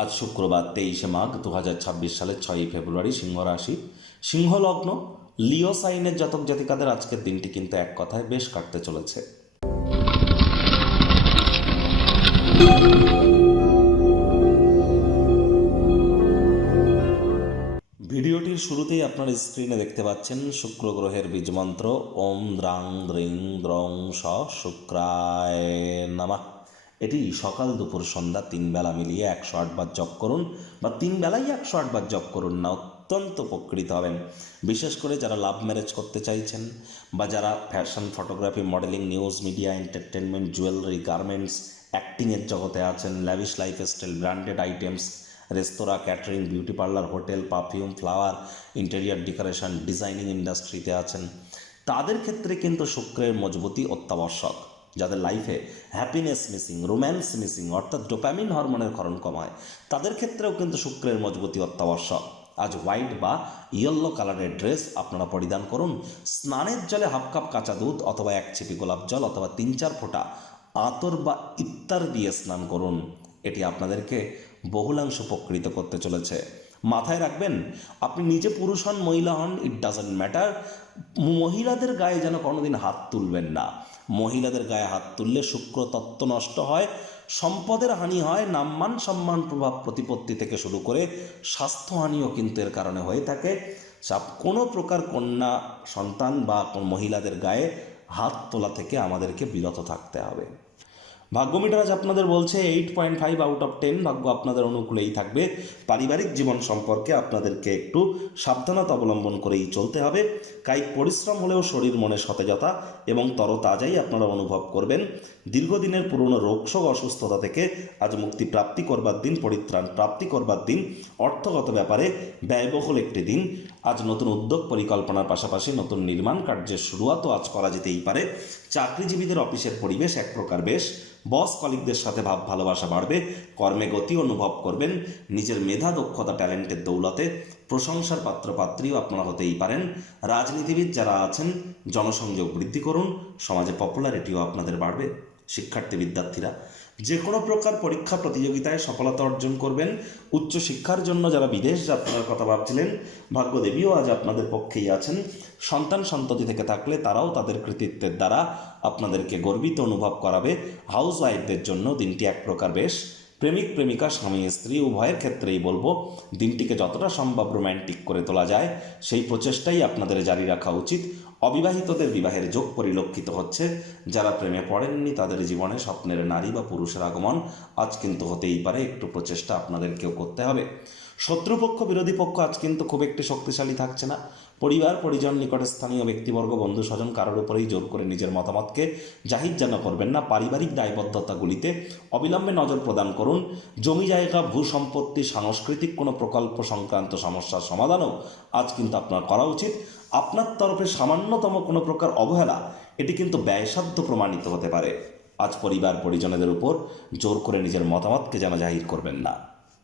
আজ শুক্রবার 23 মাঘ 2026 সালের 6 ফেব্রুয়ারি, সিংহ রাশি, সিংহ লগ্ন, লিও সাইনের জাতক জাতিকাদের আজকের দিনটি কিন্তু এক কথায় বেশ কাটতে চলেছে। ভিডিওটির শুরুতেই আপনার স্ক্রিনে দেখতে পাচ্ছেন শুক্র গ্রহের বীজমন্ত্র ওম দ্রাং দ্রিং দ্রং স শুক্রায় নামা। এটি সকাল দুপুর সন্ধ্যা 3 বেলা মিলিয়ে 108 বার জপ করুন, বা 3 বেলাই 108 বার জপ করুন না, অত্যন্ত উপকৃত হবেন। বিশেষ করে যারা লাভ ম্যারেজ করতে চাইছেন, বা যারা fashion, photography, modelling, news media, entertainment, jewellery, garments, অ্যাক্টিংয়ের জগতে আছেন, lavish lifestyle, branded items, restaurant, catering, beauty parlour, hotel, perfume, flower, interior decoration, designing ইন্ডাস্ট্রিতে আছেন, তাদের ক্ষেত্রে কিন্তু শুক্রের মজবুতি অত্যাবশ্যক। যাদের লাইফে হ্যাপিনেস মিসিং, রোম্যান্স মিসিং, অর্থাৎ ডোপামিন হরমোনের ক্ষরণ কমায়, তাদের ক্ষেত্রেও কিন্তু শুক্রের মজবুতি অত্যাবশ্যক। আজ হোয়াইট বা ইয়েলো কালারের ড্রেস আপনারা পরিধান করুন। স্নানের জলে হাফ কাপ কাঁচা দুধ অথবা 1 ছিপি গোলাপ জল অথবা 3-4 ফোঁটা আতর বা ইত্তার দিয়ে স্নান করুন। এটি আপনাদেরকে বহুলাংশ উপকৃত করতে চলেছে। মাথায় রাখবেন, আপনি নিজে পুরুষ হন, মহিলা হন, ইট ডাজন্ট ম্যাটার, মহিলাদের গায়ে যেন কোনোদিন হাত তুলবেন না। মহিলাদের গায়ে হাত তুললে শুক্র তত্ত্ব নষ্ট হয়, সম্পদের হানি হয়, নাম্মান সম্মান প্রভাব প্রতিপত্তি থেকে শুরু করে স্বাস্থ্যহানিও কিন্তু এর কারণে হয়ে থাকে। কোনো প্রকার কন্যা সন্তান বা মহিলাদের গায়ে হাত তোলা থেকে আমাদেরকে বিরত থাকতে হবে। ভাগ্য মিটার আজ আপনাদের বলছে 8.5 আউট অফ 10। ভাগ্য আপনাদের অনুকূলেই থাকবে। পারিবারিক জীবন সম্পর্কে আপনাদেরকে একটু সাবধানতা অবলম্বন করেই চলতে হবে। কায়িক পরিশ্রম হলেও শরীর মনে সতেজতা এবং তরতাজাই আপনারা অনুভব করবেন। দীর্ঘদিনের পুরনো রোগশোক, অসুস্থতা থেকে আজ মুক্তি প্রাপ্তি করবার দিন, পরিত্রাণ প্রাপ্তি করবার দিন। অর্থগত ব্যাপারে ব্যয়বহুল একটি দিন। আজ নতুন উদ্যোগ পরিকল্পনার পাশাপাশি নতুন নির্মাণ কার্যের শুরুয়াতও আজ করা যেতেই পারে। চাকরিজীবীদের অফিসের পরিবেশ এক প্রকার বেশ। বস কলিগদের সাথে ভাব ভালোবাসা বাড়বে। কর্মে গতি অনুভব করবেন। নিজের মেধা, দক্ষতা, ট্যালেন্টের দৌলতে প্রশংসার পাত্রপাত্রীও আপনারা হতেই পারেন। রাজনীতিবিদ যারা আছেন, জনসংযোগ বৃদ্ধি করুন। সমাজে পপুলারিটিও আপনাদের বাড়বে। শিক্ষার্থী বিদ্যার্থীরা যে কোনো প্রকার পরীক্ষা প্রতিযোগিতায় সফলতা অর্জন করবেন। উচ্চশিক্ষার জন্য যারা বিদেশ যাত্রার কথা ভাবছিলেন, ভাগ্যদেবীও আজ আপনাদের পক্ষেই আছেন। সন্তান সন্ততি থেকে থাকলে তারাও তাদের কৃতিত্বের দ্বারা আপনাদেরকে গর্বিত অনুভব করাবে। হাউস ওয়াইফদের জন্য দিনটি এক প্রকার বেশ। প্রেমিক প্রেমিকা, স্বামী স্ত্রী উভয়ের ক্ষেত্রেই বলবো, দিনটিকে যতটা সম্ভব রোম্যান্টিক করে তোলা যায় সেই প্রচেষ্টাই আপনাদের জারি রাখা উচিত। অবিবাহিতদের বিবাহের যোগ পরিলক্ষিত হচ্ছে। যারা প্রেমে পড়েননি তাদের জীবনে স্বপ্নের নারী বা পুরুষের আগমন আজ কিন্তু হতেই পারে। একটু প্রচেষ্টা আপনাদেরকেও করতে হবে। শত্রুপক্ষ, বিরোধী পক্ষ আজ কিন্তু খুব একটি শক্তিশালী থাকছে না। পরিবার, পরিজন, নিকটে স্থানীয় ব্যক্তিবর্গ, বন্ধু স্বজন কারোর উপরেই জোর করে নিজের মতামতকে জাহির যেন করবেন না। পারিবারিক দায়বদ্ধতাগুলিতে অবিলম্বে নজর প্রদান করুন। জমি জায়গা, ভূ সম্পত্তি, সাংস্কৃতিক কোনো প্রকল্প সংক্রান্ত সমস্যার সমাধানও আজ কিন্তু আপনার করা উচিত। আপনার তরফে সামান্যতম কোনো প্রকার অবহেলা এটি কিন্তু ব্যয়সাধ্য প্রমাণিত হতে পারে। আজ পরিবার পরিজনদের উপর জোর করে নিজের মতামতকে যেন জাহির করবেন না।